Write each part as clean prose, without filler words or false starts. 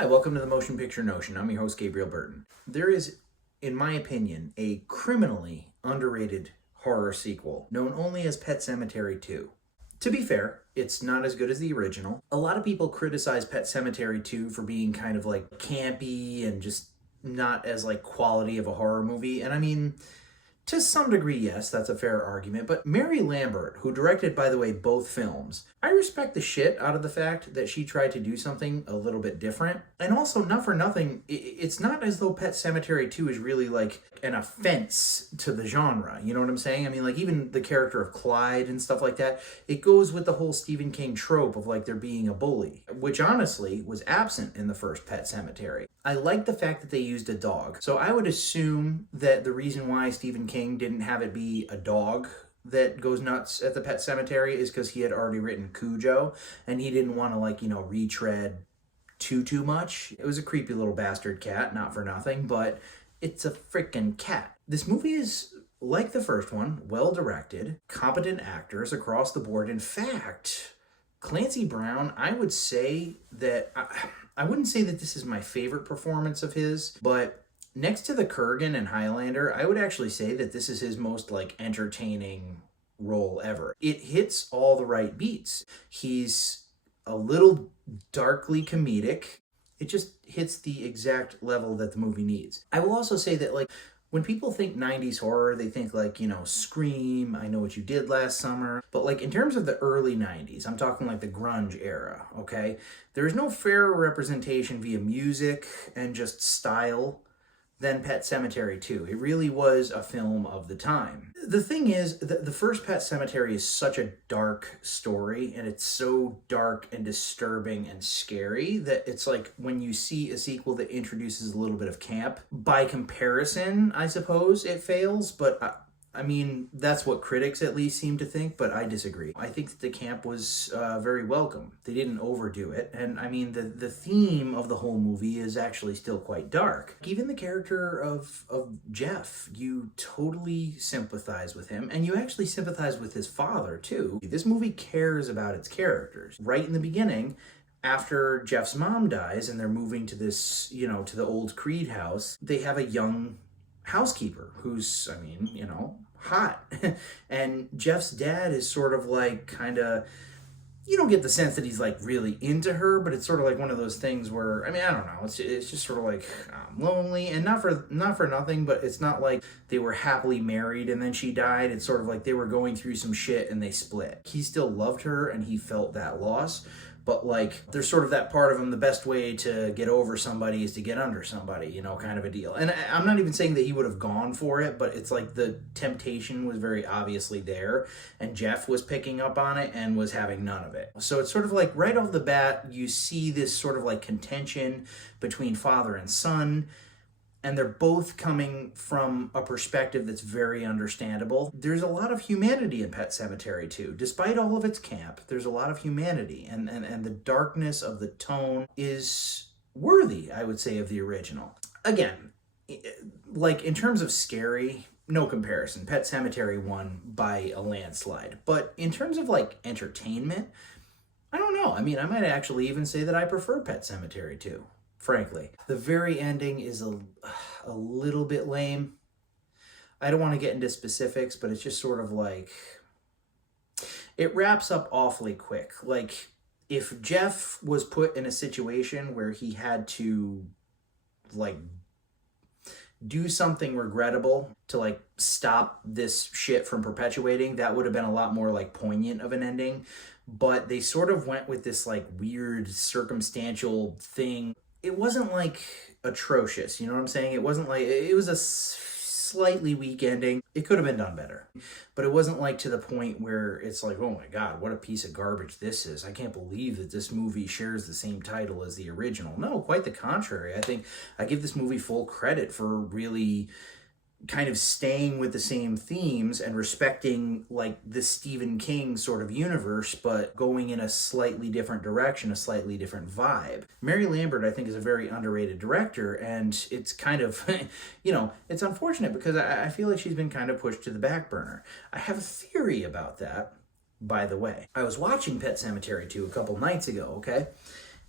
Hi, welcome to the Motion Picture Notion. I'm your host, Gabriel Burton. There is, in my opinion, a criminally underrated horror sequel known only as Pet Sematary 2. To be fair, it's not as good as the original. A lot of people criticize Pet Sematary 2 for being kind of like campy and just not as like quality of a horror movie. And I mean, to some degree, yes, that's a fair argument, but Mary Lambert, who directed, by the way, both films, I respect the shit out of the fact that she tried to do something a little bit different. And also, not for nothing, it's not as though Pet Sematary 2 is really like an offense to the genre, you know what I'm saying? I mean, like, even the character of Clyde and stuff like that, it goes with the whole Stephen King trope of like there being a bully, which honestly was absent in the first Pet Sematary. I like the fact that they used a dog. So I would assume that the reason why Stephen King didn't have it be a dog that goes nuts at the Pet Cemetery is because he had already written Cujo and he didn't want to retread too much. It was a creepy little bastard cat, not for nothing, but it's a freaking cat. This movie is, like the first one, well directed, competent actors across the board. In fact, Clancy Brown, I would say that I wouldn't say that this is my favorite performance of his, but next to the Kurgan and Highlander, I would actually say that this is his most like entertaining role ever. It hits all the right beats. He's a little darkly comedic. It just hits the exact level that the movie needs. I will also say that like when people think 90s horror, they think like, Scream, I Know What You Did Last Summer. But like in terms of the early 90s, I'm talking like the grunge era, okay? There is no fairer representation via music and just style than Pet Sematary 2. It really was a film of the time. The thing is, the first Pet Sematary is such a dark story, and it's so dark and disturbing and scary that it's like when you see a sequel that introduces a little bit of camp, by comparison, I suppose it fails, but I mean, that's what critics at least seem to think, but I disagree. I think that the camp was very welcome. They didn't overdo it. And I mean, the theme of the whole movie is actually still quite dark. Even the character of Jeff, you totally sympathize with him, and you actually sympathize with his father, too. This movie cares about its characters. Right in the beginning, after Jeff's mom dies and they're moving to this, to the old Creed house, they have a young housekeeper who's, hot. And Jeff's dad is sort of like you don't get the sense that he's like really into her, but it's sort of like one of those things where, I don't know, it's just sort of like lonely, and not for nothing, but it's not like they were happily married and then she died. It's sort of like they were going through some shit and they split. He still loved her and he felt that loss. But like, there's sort of that part of him, the best way to get over somebody is to get under somebody, kind of a deal. And I'm not even saying that he would have gone for it, but it's like the temptation was very obviously there, and Jeff was picking up on it and was having none of it. So it's sort of like right off the bat, you see this sort of like contention between father and son, and they're both coming from a perspective that's very understandable. There's a lot of humanity in Pet Sematary 2. Despite all of its camp, there's a lot of humanity, and the darkness of the tone is worthy, I would say, of the original. Again, like in terms of scary, no comparison. Pet Sematary won by a landslide. But in terms of like entertainment, I don't know. I might actually even say that I prefer Pet Sematary 2. Frankly, the very ending is a little bit lame. I don't want to get into specifics, but it's just sort of like, it wraps up awfully quick. Like, if Jeff was put in a situation where he had to, like, do something regrettable to, like, stop this shit from perpetuating, that would have been a lot more, like, poignant of an ending. But they sort of went with this, like, weird circumstantial thing. It wasn't like atrocious, you know what I'm saying? It wasn't like, it was a slightly weak ending. It could have been done better, but it wasn't like to the point where it's like, oh my God, what a piece of garbage this is. I can't believe that this movie shares the same title as the original. No, quite the contrary. I think I give this movie full credit for really kind of staying with the same themes and respecting like the Stephen King sort of universe, but going in a slightly different direction, a slightly different vibe. Mary Lambert, I think, is a very underrated director, and it's kind of, it's unfortunate because I feel like she's been kind of pushed to the back burner. I have a theory about that, by the way. I was watching Pet Sematary 2 a couple nights ago, okay?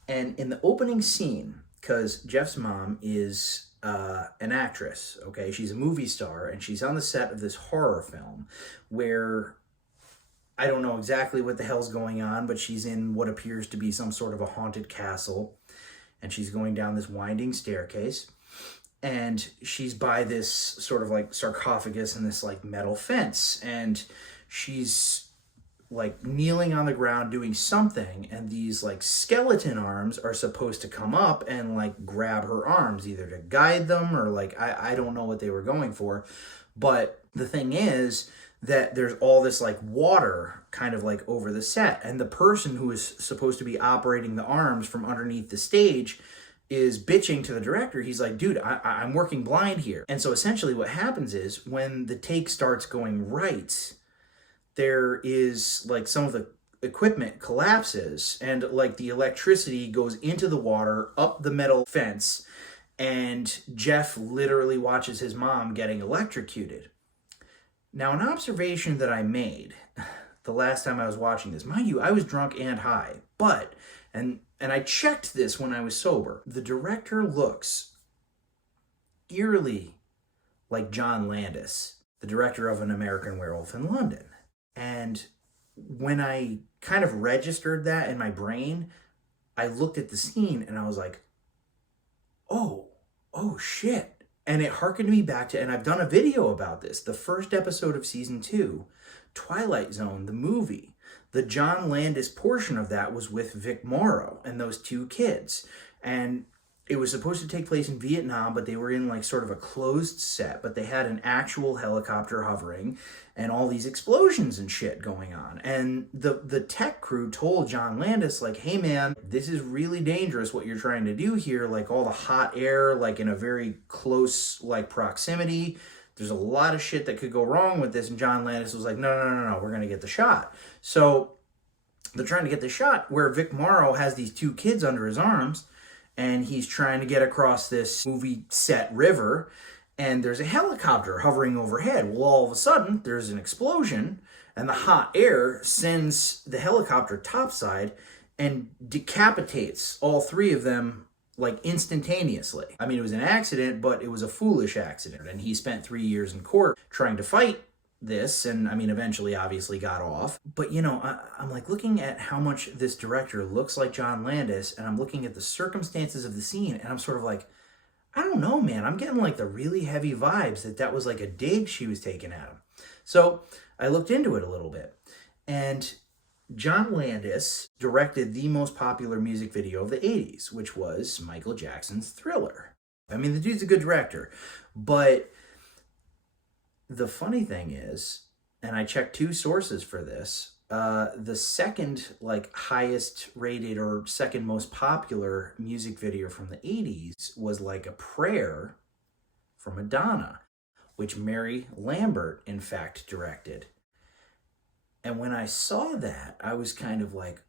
And in the opening scene, because Jeff's mom is an actress, okay? She's a movie star, and she's on the set of this horror film where I don't know exactly what the hell's going on, but she's in what appears to be some sort of a haunted castle, and she's going down this winding staircase, and she's by this sort of like sarcophagus and this like metal fence, and she's like kneeling on the ground doing something, and these like skeleton arms are supposed to come up and like grab her arms, either to guide them or like I don't know what they were going for. But the thing is that there's all this like water kind of like over the set, and the person who is supposed to be operating the arms from underneath the stage is bitching to the director. He's like, dude, I'm working blind here. And so essentially what happens is when the take starts going right, there is like some of the equipment collapses, and like the electricity goes into the water up the metal fence, and Jeff literally watches his mom getting electrocuted. Now, an observation that I made the last time I was watching this, mind you, I was drunk and high, but, and I checked this when I was sober, the director looks eerily like John Landis, the director of An American Werewolf in London. And when I kind of registered that in my brain, I looked at the scene and I was like, oh shit. And it harkened me back to, and I've done a video about this, the first episode of season 2, Twilight Zone, the movie. The John Landis portion of that was with Vic Morrow and those 2 kids. And it was supposed to take place in Vietnam, but they were in like sort of a closed set, but they had an actual helicopter hovering and all these explosions and shit going on. And the tech crew told John Landis, like, hey man, this is really dangerous what you're trying to do here. Like all the hot air, like in a very close like proximity. There's a lot of shit that could go wrong with this. And John Landis was like, no, we're going to get the shot. So they're trying to get the shot where Vic Morrow has these 2 kids under his arms, and he's trying to get across this movie set river, and there's a helicopter hovering overhead. Well, all of a sudden, there's an explosion, and the hot air sends the helicopter topside and decapitates all 3 of them, like, instantaneously. I mean, it was an accident, but it was a foolish accident, and he spent 3 years in court trying to fight this, and I mean, eventually obviously got off. But you know, I'm like looking at how much this director looks like John Landis, and I'm looking at the circumstances of the scene, and I'm sort of like, I don't know, man, I'm getting like the really heavy vibes that was like a dig she was taking at him. So I looked into it a little bit, and John Landis directed the most popular music video of the 80s, which was Michael Jackson's Thriller. I mean, the dude's a good director, but the funny thing is, and I checked 2 sources for this, the second like highest rated or second most popular music video from the 80s was like a prayer from Madonna, which Mary Lambert in fact directed. And when I saw that, I was kind of like,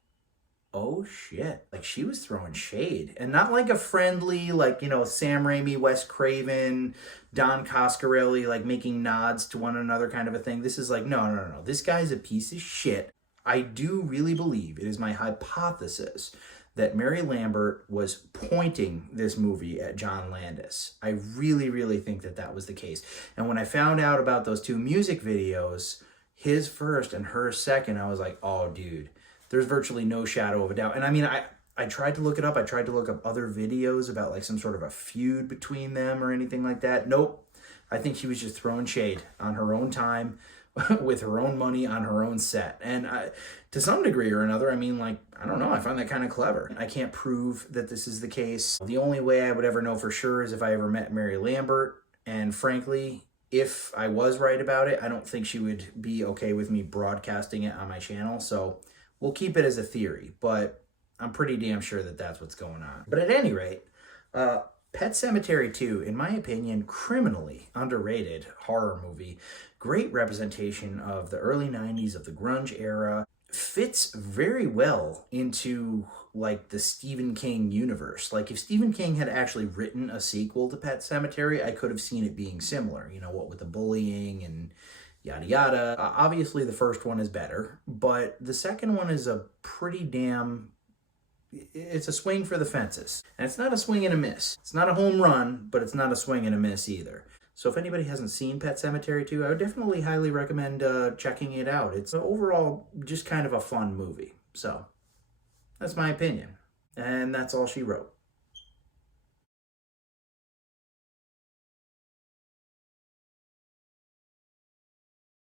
oh shit, like she was throwing shade, and not like a friendly, like, you know, Sam Raimi, Wes Craven, Don Coscarelli, like making nods to one another kind of a thing. This is like, no, this guy's a piece of shit. I do really believe, it is my hypothesis, that Mary Lambert was pointing this movie at John Landis. I really think that was the case. And when I found out about those 2 music videos, his first and her second, I was like, oh dude, there's virtually no shadow of a doubt. And I mean, I tried to look it up. I tried to look up other videos about like some sort of a feud between them or anything like that. Nope. I think she was just throwing shade on her own time with her own money on her own set. And to some degree or another, I mean, like, I don't know. I find that kind of clever. I can't prove that this is the case. The only way I would ever know for sure is if I ever met Mary Lambert. And frankly, if I was right about it, I don't think she would be okay with me broadcasting it on my channel. So we'll keep it as a theory, but I'm pretty damn sure that that's what's going on. But at any rate, Pet Sematary 2, in my opinion, criminally underrated horror movie. Great representation of the early 90s, of the grunge era. Fits very well into like the Stephen King universe. Like if Stephen King had actually written a sequel to Pet Sematary, I could have seen it being similar, you know, what with the bullying and yada yada. Obviously the first one is better, but the second one is a pretty damn it's a swing for the fences. And it's not a swing and a miss. It's not a home run, but it's not a swing and a miss either. So if anybody hasn't seen Pet Sematary 2, I would definitely highly recommend checking it out. It's overall just kind of a fun movie. So that's my opinion. And that's all she wrote.